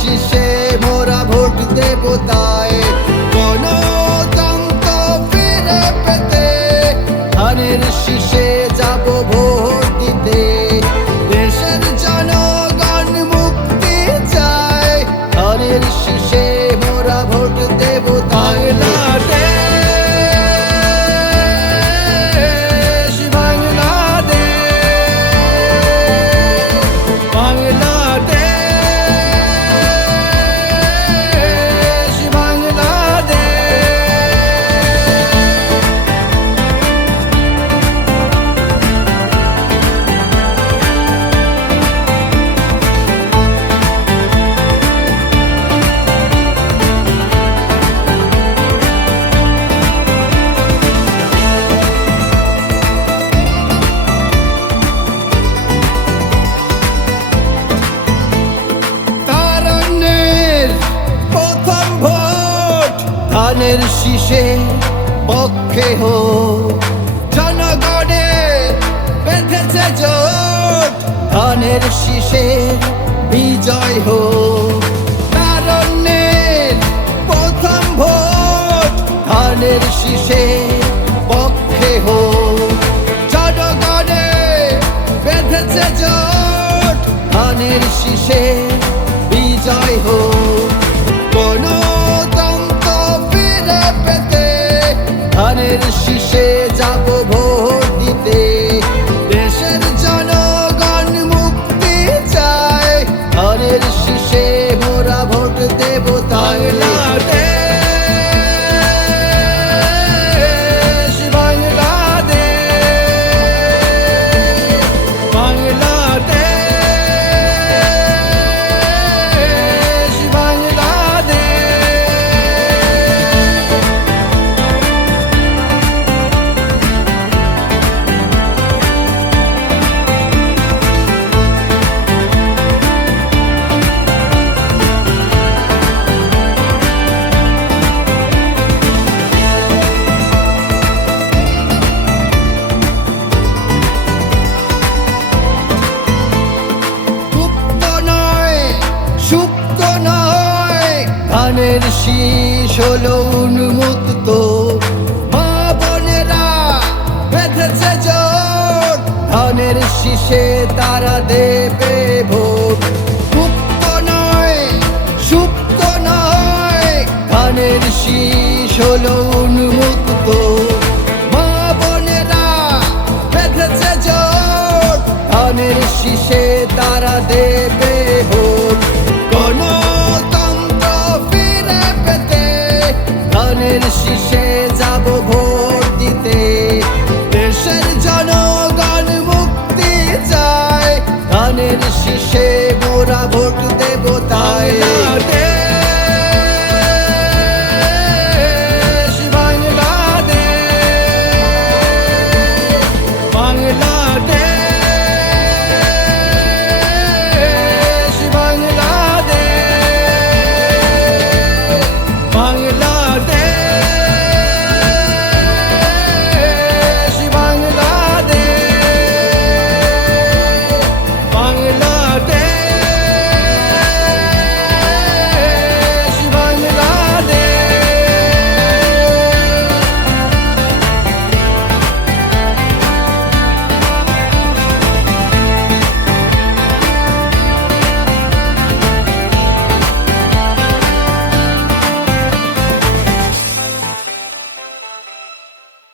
শীষে মোরা ভোট দেব তাই, গণতন্ত্র ফিরে পেতে ধানের শীষে যাব ভোট দিতে। দেশের জনগণ মুক্তি চায়, ধানের শীষে মোরা ভোট দেব তাই। ধানের শীষে পক্ষে হোক, জনগণের বেঁধেছে জোট, ধানের শীষে বিজয় হোক। তারুণ্যের প্রথম ভোট, ধানের শীষে পক্ষে হোক, জনগণের বেঁধেছে জোট, ধানের শীষে বিজয় হোক। ধানের শীষে যাব ভোট দিতে, দেশের জনগণ মুক্তি চায়, ধানের শীষে মোরা ভোট দেব তাই। সুপ্ত নয়, ধানের শীষ হলো উন্মুক্ত, মা বোনেরা বেঁধেছে জোট, ধানের শীষে তারা দেবে ভোট। মুক্ত নয়, সুপ্ত নয়, ধানের শীষ হলো উন্মুক্ত, মা বোনেরা বেঁধেছে জোট, ধানের শীষে তারা দেবে ভোট। গণতন্ত্র ফিরে পেতে ধানের শীষে যাব ভোট দিতে, দেশের জনগণ মুক্তি চায়, ধানের শীষে মোরা ভোট দেব।